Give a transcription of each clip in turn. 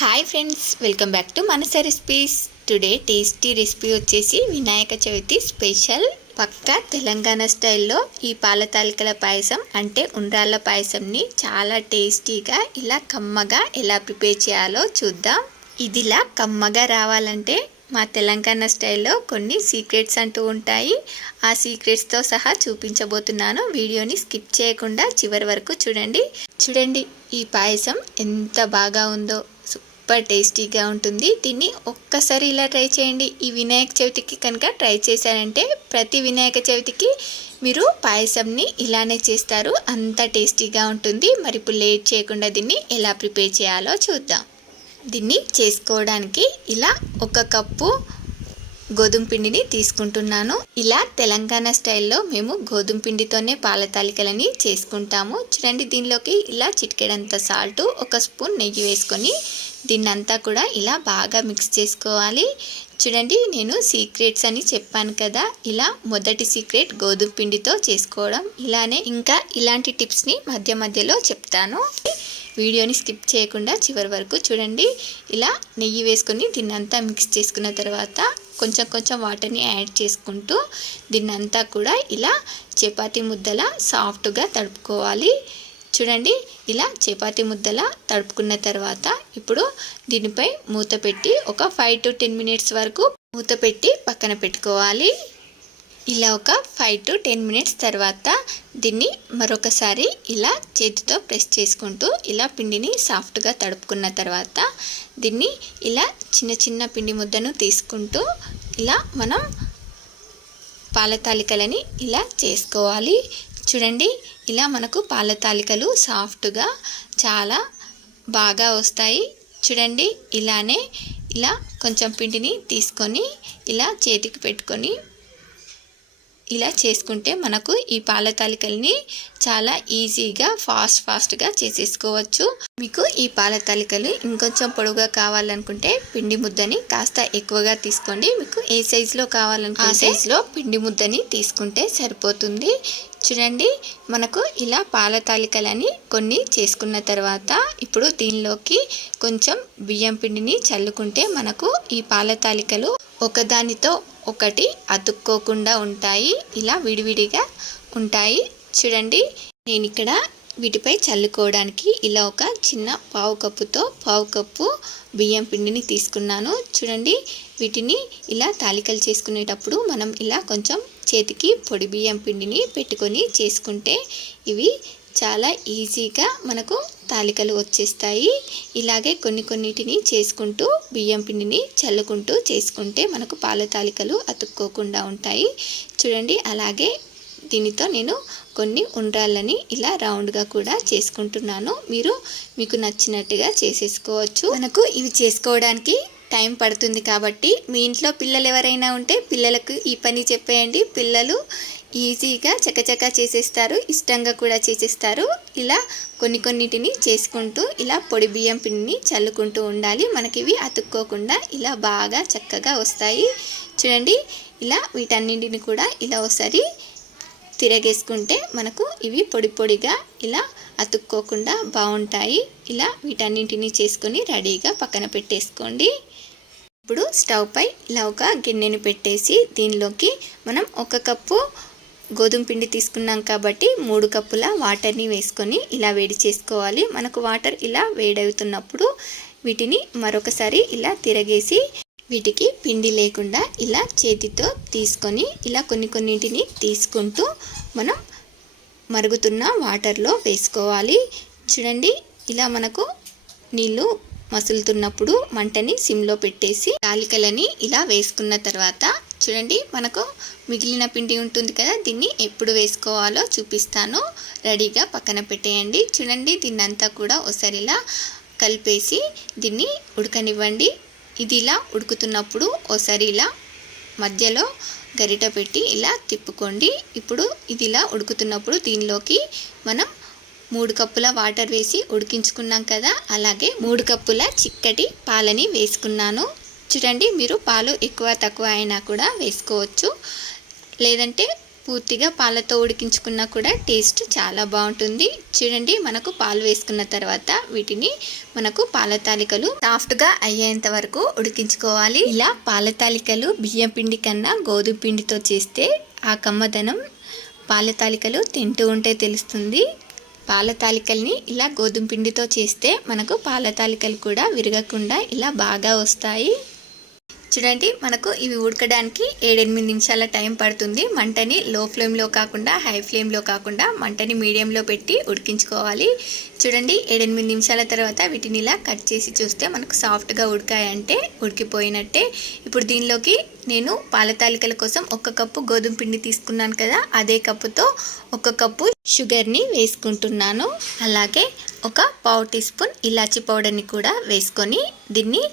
Hi friends, welcome back to మనస recipes. Today tasty recipe వచ్చేసి Vinayaka Chavithi special పక్కా తెలంగాణ స్టైల్లో ఈ పాల తాలికల పాయసం అంటే ఉండ్రాళ్ళ పాయసంని చాలా టేస్టీగా ఇలా కమ్మగా ఎలా ప్రిపేర్ చేయాలో చూద్దాం. ఇదిలా కమ్మగా రావాలంటే మా తెలంగాణ స్టైల్లో కొన్ని సీక్రెట్స్ అంటూ ఉంటాయి. ఆ సీక్రెట్స్తో సహా చూపించబోతున్నాను. వీడియోని స్కిప్ చేయకుండా చివరి వరకు చూడండి. ఈ పాయసం ఎంత బాగా ఉందో, సూపర్ టేస్టీగా ఉంటుంది. దీన్ని ఒక్కసారి ఇలా ట్రై చేయండి. ఈ వినాయక చవితికి కనుక ట్రై చేశారంటే ప్రతి వినాయక చవితికి మీరు పాయసంని ఇలానే చేస్తారు. అంత టేస్టీగా ఉంటుంది. మరి ఇప్పుడు లేట్ చేయకుండా దీన్ని ఎలా ప్రిపేర్ చేయాలో చూద్దాం. దీన్ని చేసుకోవడానికి ఇలా 1 కప్పు గోధుమ పిండిని తీసుకుంటున్నాను. ఇలా తెలంగాణ స్టైల్లో మేము గోధుమ పిండితోనే పాల తాలికలని చేసుకుంటాము. చూడండి, దీనిలోకి ఇలా చిటికెడంత సాల్ట్, 1 స్పూన్ నెయ్యి వేసుకొని దీన్నంతా కూడా ఇలా బాగా మిక్స్ చేసుకోవాలి. చూడండి, నేను సీక్రెట్స్ అని చెప్పాను కదా, ఇలా మొదటి సీక్రెట్ గోధుమ పిండితో చేసుకోవడం. ఇలానే ఇంకా ఇలాంటి టిప్స్ని మధ్య మధ్యలో చెప్తాను. వీడియోని స్కిప్ చేయకుండా చివరి వరకు చూడండి. ఇలా నెయ్యి వేసుకొని దీన్నంతా మిక్స్ చేసుకున్న తర్వాత కొంచెం వాటర్ని యాడ్ చేసుకుంటూ దీన్నంతా కూడా ఇలా చపాతీ ముద్దలా సాఫ్ట్గా తడుపుకోవాలి. చూడండి, ఇలా చపాతీ ముద్దలా తడుపుకున్న తర్వాత ఇప్పుడు దీనిపై మూత పెట్టి ఒక 5 to 10 మినిట్స్ వరకు మూత పెట్టి పక్కన పెట్టుకోవాలి. ఇలా ఒక 5 to 10 మినిట్స్ తర్వాత దీన్ని మరొకసారి ఇలా చేతితో ప్రెస్ చేసుకుంటూ ఇలా పిండిని సాఫ్ట్గా తడుపుకున్న తర్వాత దీన్ని ఇలా చిన్న పిండి ముద్దను తీసుకుంటూ ఇలా మనం పాల తాలికలని ఇలా చేసుకోవాలి. చూడండి, ఇలా మనకు పాల తాలికలు సాఫ్ట్గా చాలా బాగా వస్తాయి. చూడండి, ఇలానే ఇలా కొంచెం పిండిని తీసుకొని ఇలా చేతికి పెట్టుకొని ఇలా చేసుకుంటే మనకు ఈ పాల తాలికల్ని చాలా ఈజీగా ఫాస్ట్గా చేసేసుకోవచ్చు. మీకు ఈ పాల తాలికలు ఇంకొంచెం పొడవుగా కావాలనుకుంటే పిండి ముద్దని కాస్త ఎక్కువగా తీసుకోండి. మీకు ఏ సైజులో కావాలనుకుంటే ఆ సైజులో పిండి ముద్దని తీసుకుంటే సరిపోతుంది. చూడండి, మనకు ఇలా పాల తాలికలని కొన్ని చేసుకున్న తర్వాత ఇప్పుడు దీనిలోకి కొంచెం బియ్యం పిండిని చల్లుకుంటే మనకు ఈ పాల తాలికలు ఒకదానితో ఒకటి అతుక్కోకుండా ఉంటాయి. ఇలా విడివిడిగా ఉంటాయి. చూడండి, నేను ఇక్కడ వీటిపై చల్లుకోవడానికి ఇలా ఒక చిన్న పావు కప్పు బియ్యం పిండిని తీసుకున్నాను. చూడండి, వీటిని ఇలా తాలికలు చేసుకునేటప్పుడు మనం ఇలా కొంచెం చేతికి పొడి బియ్యం పిండిని పెట్టుకొని చేసుకుంటే ఇవి చాలా ఈజీగా మనకు తాలికలు వచ్చేస్తాయి. ఇలాగే కొన్నిటిని చేసుకుంటూ బియ్యం పిండిని చల్లుకుంటూ చేసుకుంటే మనకు పాల తాలికలు అతుక్కోకుండా ఉంటాయి. చూడండి, అలాగే దీనితో నేను కొన్ని ఉండ్రాళ్ళని ఇలా రౌండ్గా కూడా చేసుకుంటున్నాను. మీకు నచ్చినట్టుగా చేసేసుకోవచ్చు. మనకు ఇవి చేసుకోవడానికి టైం పడుతుంది కాబట్టి మీ ఇంట్లో పిల్లలు ఎవరైనా ఉంటే పిల్లలకు ఈ పని చెప్పేయండి. పిల్లలు ఈజీగా చకచకా చేసేస్తారు, ఇష్టంగా కూడా చేసేస్తారు. ఇలా కొన్నిటిని చేసుకుంటూ ఇలా పొడి బియ్యం పిండిని చల్లుకుంటూ ఉండాలి. మనకి ఇవి అతుక్కోకుండా ఇలా బాగా చక్కగా వస్తాయి. చూడండి, ఇలా వీటన్నింటిని కూడా ఇలా ఒకసారి తిరగేసుకుంటే మనకు ఇవి పొడిగా ఇలా అతుక్కోకుండా బాగుంటాయి. ఇలా వీటన్నింటినీ చేసుకొని రెడీగా పక్కన పెట్టేసుకోండి. ఇప్పుడు స్టవ్ పై ఇలా ఒక గిన్నెను పెట్టేసి దీనిలోకి మనం 1 కప్పు గోధుమ పిండి తీసుకున్నాం కాబట్టి 3 కప్పుల వాటర్ని వేసుకొని ఇలా వేడి చేసుకోవాలి. మనకు వాటర్ ఇలా వేడవుతున్నప్పుడు వీటిని మరొకసారి ఇలా తిరగేసి వీటికి పిండి లేకుండా ఇలా చేతితో తీసుకొని ఇలా కొన్నిటిని తీసుకుంటూ మనం మరుగుతున్న వాటర్లో వేసుకోవాలి. చూడండి, ఇలా మనకు నీళ్ళు మసులుతున్నప్పుడు మంటని సిమ్లో పెట్టేసి తాలికలని ఇలా వేసుకున్న తర్వాత చూడండి, మనకు మిగిలిన పిండి ఉంటుంది కదా, దీన్ని ఎప్పుడు వేసుకోవాలో చూపిస్తాను. రెడీగా పక్కన పెట్టేయండి. చూడండి, దీన్నంతా కూడా ఒకసారి ఇలా కలిపేసి దీన్ని ఉడకనివ్వండి. ఇది ఇలా ఉడుకుతున్నప్పుడు ఒకసారి ఇలా మధ్యలో గరిట పెట్టి ఇలా తిప్పుకోండి. ఇప్పుడు ఇది ఇలా ఉడుకుతున్నప్పుడు దీనిలోకి మనం 3 కప్పుల వాటర్ వేసి ఉడికించుకున్నాం కదా, అలాగే 3 కప్పుల చిక్కటి పాలని వేసుకున్నాను. చూడండి, మీరు పాలు ఎక్కువ తక్కువ అయినా కూడా వేసుకోవచ్చు. లేదంటే పూర్తిగా పాలతో ఉడికించుకున్నా కూడా టేస్ట్ చాలా బాగుంటుంది. చూడండి, మనకు పాలు వేసుకున్న తర్వాత వీటిని మనకు పాల తాలికలు సాఫ్ట్గా అయ్యేంత వరకు ఉడికించుకోవాలి. ఇలా పాల తాలికలు బియ్యం పిండి కన్నా గోధుమ పిండితో చేస్తే ఆ కమ్మదనం పాల తాలికలు తింటూ ఉంటే తెలుస్తుంది. పాల తాలికల్ని ఇలా గోధుమ పిండితో చేస్తే మనకు పాల తాలికలు కూడా విరగకుండా ఇలా బాగా వస్తాయి. చూడండి, మనకు ఇవి ఉడకడానికి 7-8 నిమిషాల టైం పడుతుంది. మంటని లో ఫ్లేమ్లో కాకుండా హై ఫ్లేమ్లో కాకుండా మంటని మీడియంలో పెట్టి ఉడికించుకోవాలి. చూడండి, 7-8 నిమిషాల తర్వాత వీటిని ఇలా కట్ చేసి చూస్తే మనకు సాఫ్ట్గా ఉడికాయంటే ఉడికిపోయినట్టే. ఇప్పుడు దీనిలోకి నేను పాల తాలికల కోసం 1 కప్పు గోధుమ పిండి తీసుకున్నాను కదా, అదే కప్పుతో 1 కప్పు షుగర్ని వేసుకుంటున్నాను. అలాగే 1 పావు టీ స్పూన్ ఇలాచీ పౌడర్ని కూడా వేసుకొని దీన్ని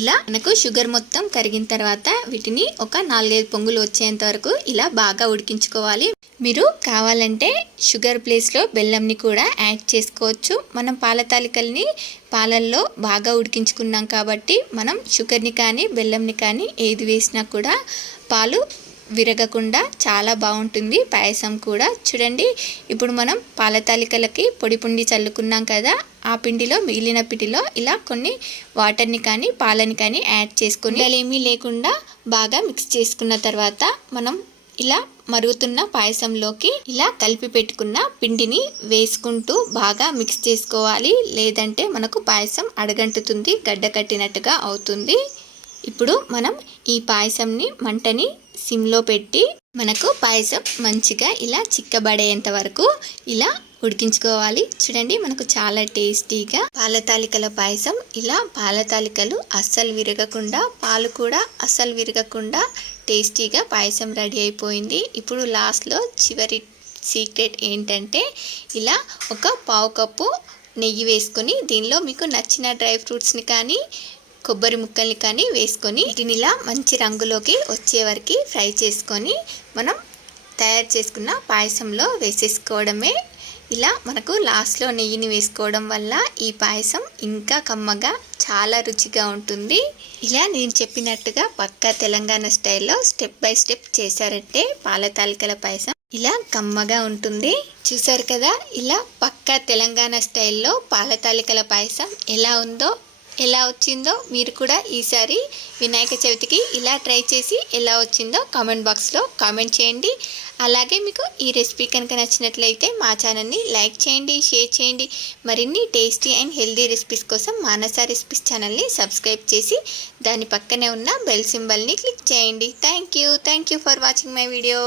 ఇలా మనకు షుగర్ మొత్తం కరిగిన తర్వాత వీటిని ఒక 4-5 పొంగులు వచ్చేంత వరకు ఇలా బాగా ఉడికించుకోవాలి. మీరు కావాలంటే షుగర్ ప్లేస్లో బెల్లంని కూడా యాడ్ చేసుకోవచ్చు. మనం పాల తాలికల్ని పాలల్లో బాగా ఉడికించుకున్నాం కాబట్టి మనం షుగర్ని కానీ బెల్లంని కానీ ఏది వేసినా కూడా పాలు విరగకుండా చాలా బాగుంటుంది పాయసం కూడా. చూడండి, ఇప్పుడు మనం పాల తాలికలకి పొడి పిండి చల్లుకున్నాం కదా, ఆ పిండిలో మిగిలిన పిండిలో ఇలా కొన్ని వాటర్ని కానీ పాలని కానీ యాడ్ చేసుకొని ఏమీ లేకుండా బాగా మిక్స్ చేసుకున్న తర్వాత మనం ఇలా మరుగుతున్న పాయసంలోకి ఇలా కలిపి పెట్టుకున్న పిండిని వేసుకుంటూ బాగా మిక్స్ చేసుకోవాలి. లేదంటే మనకు పాయసం అడగంటుతుంది, గడ్డ కట్టినట్టుగా అవుతుంది. ఇప్పుడు మనం ఈ పాయసంని మంటని సిమ్లో పెట్టి మనకు పాయసం మంచిగా ఇలా చిక్కబడేంత వరకు ఇలా ఉడికించుకోవాలి. చూడండి, మనకు చాలా టేస్టీగా పాల తాలికల పాయసం, ఇలా పాల తాలికలు అస్సలు విరగకుండా పాలు కూడా అస్సలు విరగకుండా టేస్టీగా పాయసం రెడీ అయిపోయింది. ఇప్పుడు లాస్ట్లో చివరి సీక్రెట్ ఏంటంటే ఇలా 1 పావు కప్పు నెయ్యి వేసుకొని దీనిలో మీకు నచ్చిన డ్రై ఫ్రూట్స్ని కానీ కొబ్బరి ముక్కల్ని కానీ వేసుకొని వీటిని ఇలా మంచి రంగులోకి వచ్చే వరకు ఫ్రై చేసుకొని మనం తయారు చేసుకున్న పాయసంలో వేసేసుకోవడమే. ఇలా మనకు లాస్ట్లో నెయ్యిని వేసుకోవడం వల్ల ఈ పాయసం ఇంకా కమ్మగా చాలా రుచిగా ఉంటుంది. ఇలా నేను చెప్పినట్టుగా పక్కా తెలంగాణ స్టైల్లో స్టెప్ బై స్టెప్ చేశారంటే పాల తాలికల పాయసం ఇలా కమ్మగా ఉంటుంది. చూసారు కదా, ఇలా పక్కా తెలంగాణ స్టైల్లో పాల తాలికల పాయసం ఎలా వచ్చిందో మీరు కూడా ఈసారి వినాయక చవితికి ఇలా ట్రై చేసి ఎలా వచ్చిందో కామెంట్ బాక్స్లో కామెంట్ చేయండి. అలాగే మీకు ఈ రెసిపీ కనుక నచ్చినట్లయితే మా ఛానల్ని లైక్ చేయండి, షేర్ చేయండి. మరిన్ని టేస్టీ అండ్ హెల్దీ రెసిపీస్ కోసం మానస రెసిపీస్ ఛానల్ని సబ్స్క్రైబ్ చేసి దాని పక్కనే ఉన్న బెల్ సింబల్ని క్లిక్ చేయండి. Thank you for watching my video.